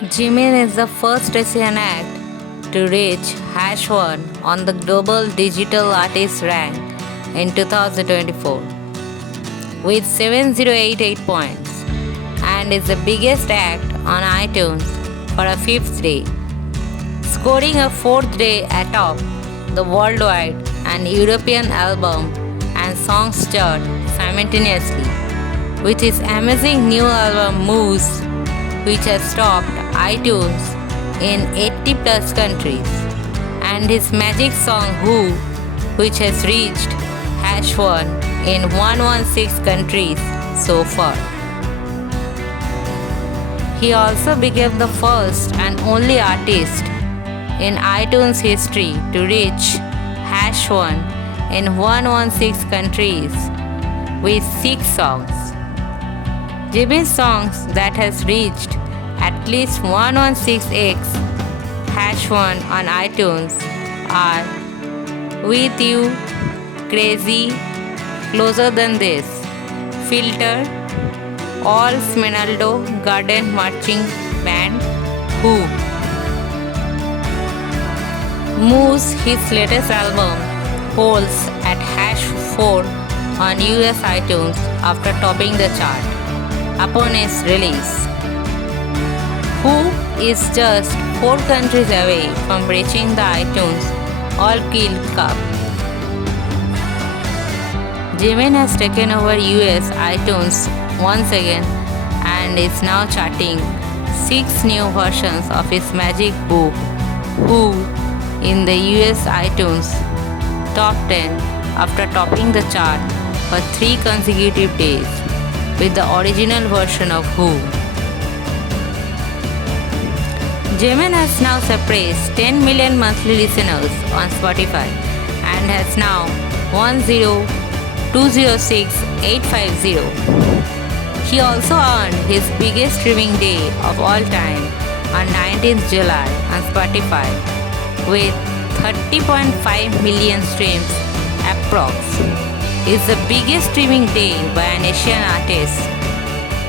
Jimin is the first Asian act to reach #1 on the global digital artist rank in 2024 with 7088 points and is the biggest act on iTunes for a fifth day, scoring a fourth day atop the worldwide and European album and songs chart simultaneously with his amazing new album Muse, which has topped iTunes in 80 plus countries, and his magic song Who, which has reached #1 in 116 countries so far. He also became the first and only artist in iTunes history to reach #1 in 116 countries with 6 songs. Jimin's songs that has reached at least 116x #1 on iTunes are With You, Crazy, Closer Than This, Filter, All Smenaldo Garden Marching Band, Who. Muse, his latest album, holds at #4 on US iTunes after topping the chart upon its release. Who is just 4 countries away from reaching the iTunes All-Kill Cup. Jimin has taken over US iTunes once again and is now charting 6 new versions of his magic book Who in the US iTunes Top 10 after topping the chart for 3 consecutive days with the original version of Who. Jimin has now surpassed 10 million monthly listeners on Spotify and has now 10,206,850. He also earned his biggest streaming day of all time on 19th July on Spotify with 30.5 million streams approx. It's the biggest streaming day by an Asian artist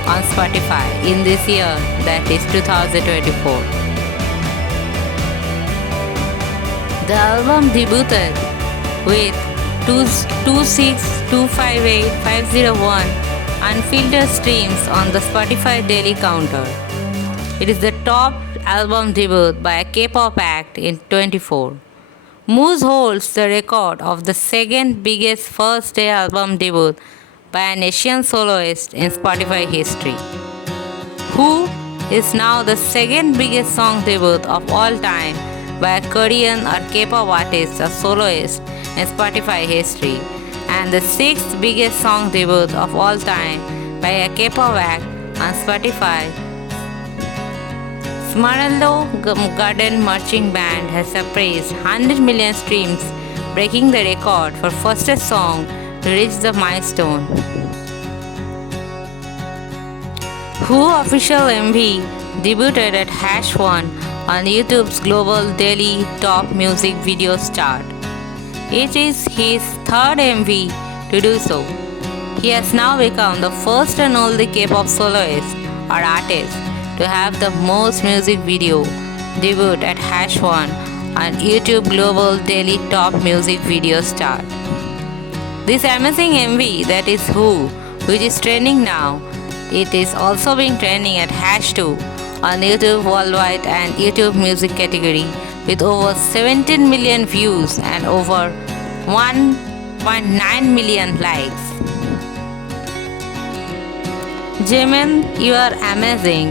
on Spotify in this year, that is 2024. The album debuted with 26258,501 unfiltered streams on the Spotify daily counter. It is the top album debut by a Kpop Act in 24. Muse holds the record of the second biggest first day album debut by an Asian soloist in Spotify history. Who is now the second biggest song debut of all time by a Korean or K-pop artist or soloist in Spotify history, and the sixth biggest song debut of all time by a Kpop act on Spotify. Smenaldo Garden Marching Band has surpassed 100 million streams, breaking the record for fastest song to reach the milestone. Who official MV debuted at #1 on YouTube's global daily top music videos chart. It is his third MV to do so. He has now become the first and only K-pop soloist or artist to have the most music video debut at #1 on YouTube global daily top music videos chart. This amazing MV, that is Who, which is trending now, it is also being trending at #2 on YouTube worldwide and YouTube music category with over 17 million views and over 1.9 million likes. Jimin, you are amazing.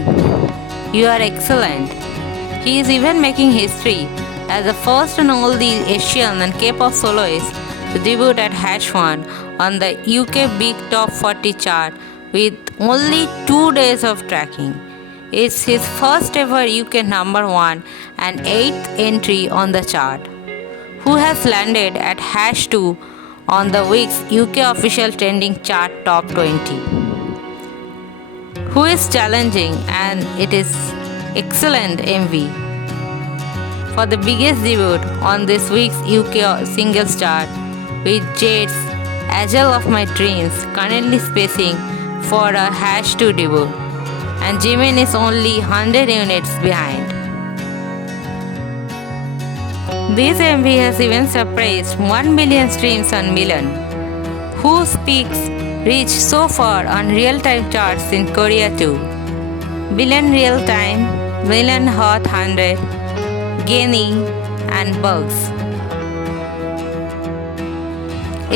You are excellent. He is even making history as the first and only Asian and K-pop soloist to debut at #1 on the UK Big Top 40 chart with only 2 days of tracking. It's his first ever UK number 1 and 8th entry on the chart. Who has landed at #2 on the week's UK official trending chart top 20. Who is challenging, and it is excellent MV for the biggest debut on this week's UK singles chart with Jade's Agile of My Dreams currently spacing for a #2 debut. and Jimin is only 100 units behind. This MV has even surpassed 1 million streams on Milan, whose peaks reached so far on real-time charts in Korea too. Milan Real Time, Milan Hot 100, Genie, and Bugs.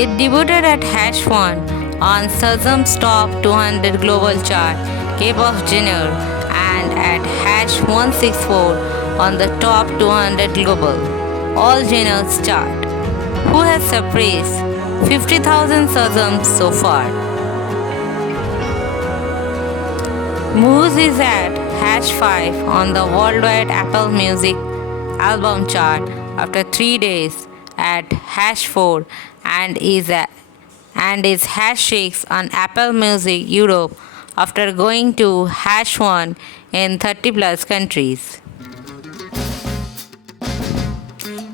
It debuted at #1 on Shazam's Top 200 Global Chart, Kpop Genre, and at #164 on the Top 200 Global All Genres chart, who has surpassed 50,000 Shazams so far. Muse is at #5 on the worldwide Apple Music album chart after 3 days at #4 and is #6 on Apple Music Europe after going to #1 in 30 plus countries.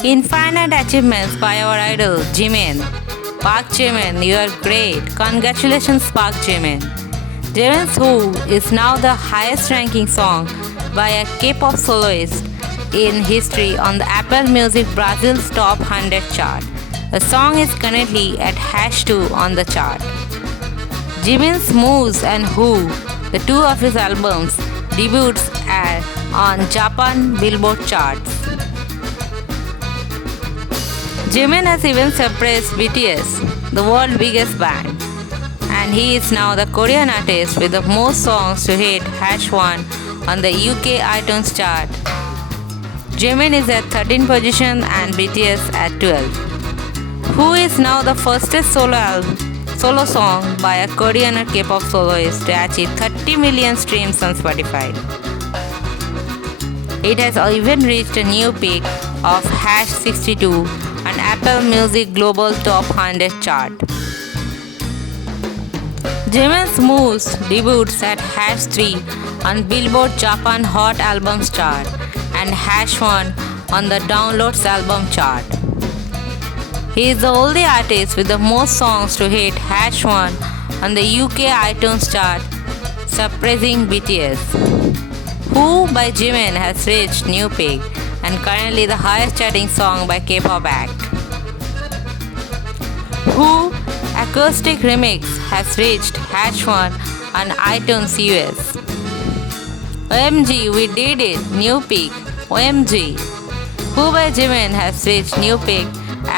Infinite achievements by our idol Jimin. Park Jimin, you are great. Congratulations, Park Jimin. Jimin's WHO is now the highest ranking song by a K-pop soloist in history on the Apple Music Brazil's Top 100 chart. The song is currently at #2 on the chart. Jimin's Muse and WHO, the two of his albums, debuts on Japan Billboard charts. Jimin has even surpassed BTS, the world's biggest band, and he is now the Korean artist with the most songs to hit #1 on the UK iTunes chart. Jimin is at 13th position and BTS at 12th. WHO is now the fastest solo song by a Korean K-pop soloist to achieve 30 million streams on Spotify. It has even reached a new peak of #62 on Apple Music Global Top 100 chart. Jimin's Muse debuts at #3 on Billboard Japan Hot Albums chart and #1 on the Downloads album chart. He is the only artist with the most songs to hit #1 on the UK iTunes chart, surpassing BTS. WHO by Jimin has reached new peak and currently the highest charting song by Kpop Act. WHO Acoustic Remix has reached #1 on iTunes US. OMG, we did it! New peak. OMG. WHO by Jimin has reached new peak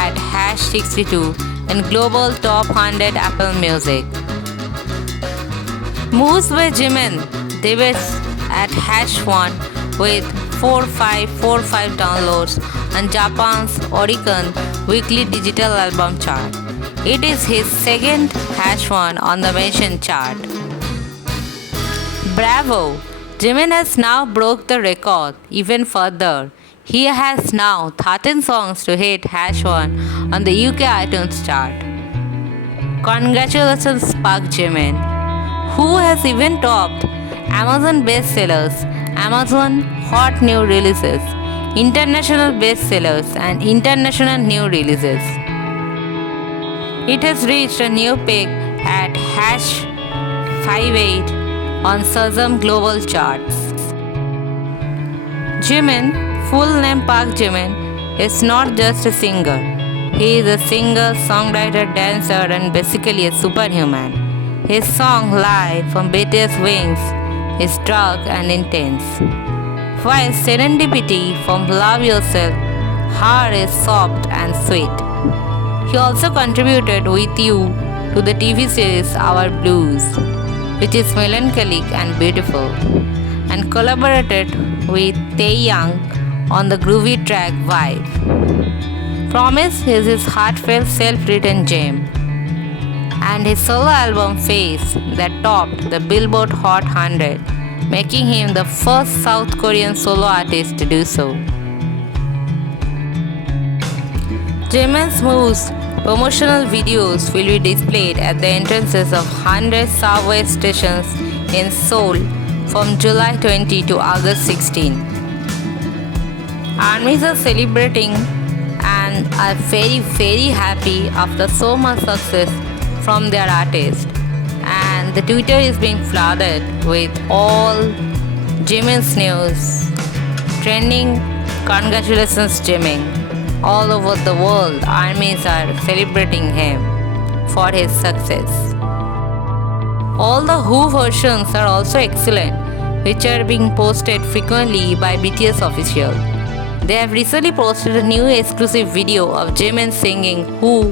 at #62 in Global Top 100 Apple Music. Muse by Jimin debuts at #1 with 4545 downloads on Japan's Oricon Weekly Digital Album chart. It is his second #1 on the mentioned chart. Bravo! Jimin has now broke the record even further. He has now 13 songs to hit #1 on the UK iTunes chart. Congratulations, Park Jimin, who has even topped Amazon bestsellers, Amazon Hot New Releases, International Bestsellers, and International New Releases. It has reached a new peak at #58 on Shazam Global charts. Jimin, full name Park Jimin, is not just a singer. He is a singer, songwriter, dancer, and basically a superhuman. His song Live from BTS Wings is dark and intense, while Serendipity from Love Yourself, Heart is soft and sweet. He also contributed With You to the TV series Our Blues, which is melancholic and beautiful, and collaborated with Taeyang on the groovy track Vibe. Promise is his heartfelt self-written gem, and his solo album Face that topped the Billboard Hot 100, making him the first South Korean solo artist to do so. Jimin's Muse promotional videos will be displayed at the entrances of 100 subway stations in Seoul from July 20 to August 16. Armies are celebrating and are very happy after so much success from their artist, and and the Twitter is being flooded with all Jimin's news. Trending, congratulations Jimin. All over the world, armies are celebrating him for his success. All the WHO versions are also excellent, which are being posted frequently by BTS official. They have recently posted a new exclusive video of Jimin singing WHO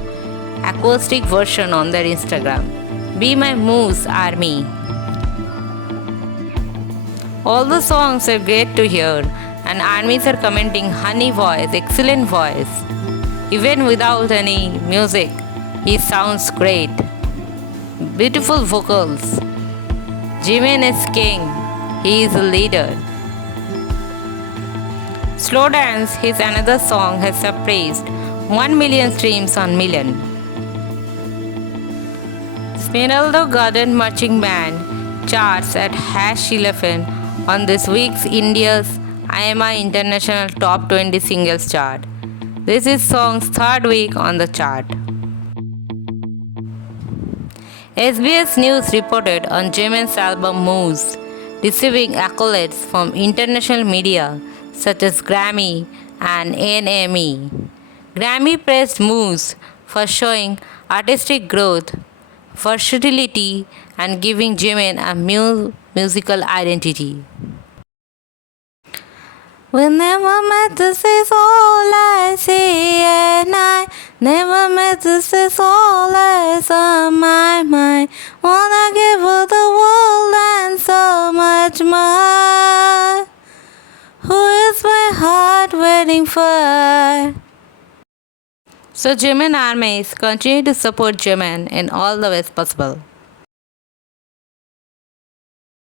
acoustic version on their Instagram. Be My Muse Army. All the songs are great to hear, and armies are commenting honey voice, excellent voice. Even without any music, he sounds great. Beautiful vocals. Jimin is king. He is a leader. Slow Dance, his another song, has surpassed 1 million streams on Million. Smeraldo Garden Marching Band charts at #11 on this week's India's IMI International Top 20 Singles chart. This is song's third week on the chart. SBS News reported on Jimin's album Muse receiving accolades from international media such as Grammy and NME. Grammy praised Muse for showing artistic growth, versatility, and giving Jimin a musical identity. We never met, this is all I see, and I never met, this is all that's on my mind. Wanna give her the world and so much more. Who is my heart waiting for? So Jimin armies continue to support Jimin in all the ways possible.